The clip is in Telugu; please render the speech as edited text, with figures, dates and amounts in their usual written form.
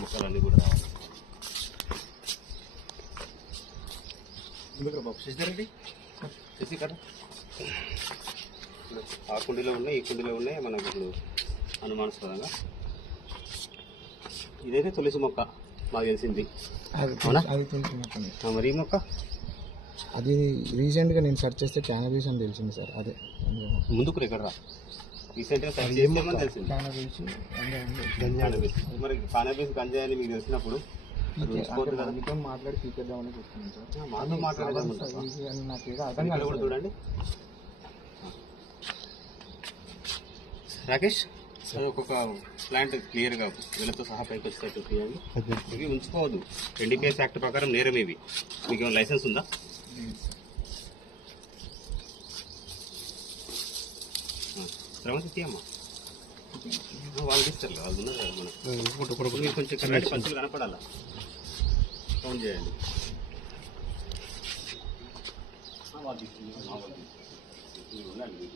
ముక్కలన్నీ కూడా రావాలి. బాబు చేసారండి చేసి కదా ఆ కుండీలో ఉన్నాయి, ఈ కుండీలో ఉన్నాయి. మనకి ఇప్పుడు అనుమానాస్పదంగా ఇదైతే తులసి మొక్క మాకు తెలిసింది. మరి ఈ మొక్క అది రీసెంట్గా నేను సెర్చ్ చేస్తే క్యానబీస్ అని తెలిసింది సార్. అదే ముందుకు ఎక్కడ రా రీసెంట్గా సెర్చ్ చేస్తామని తెలిసింది. మరి కానబీస్ గంజాయి అని మీకు తెలిసినప్పుడు మాట్లాడి తీసేద్దామని చూస్తున్నాను సార్. మాతో మాట్లాడేది కూడా చూడండి. రాకేష్ ఒక్కొక్క ప్లాంట్ క్లియర్గా వీళ్ళతో సహా పైకి వచ్చేటట్టు తీయండి. ఇవి ఉంచుకోవద్దు. ఎన్డీపీఎస్ యాక్ట్ ప్రకారం నేరం ఇవి. మీకు ఏమైనా లైసెన్స్ ఉందా? శ్రవంతి తీయమ్మా, వాళ్ళు తీస్తారు వాళ్ళు ఉన్నారు కదా మనకు. మీరు కొంచెం కరెంట్ పంచులు కనపడాలా, కౌంట్ చేయండి. వాళ్ళు తీసుకున్నారు, ఉండాలి.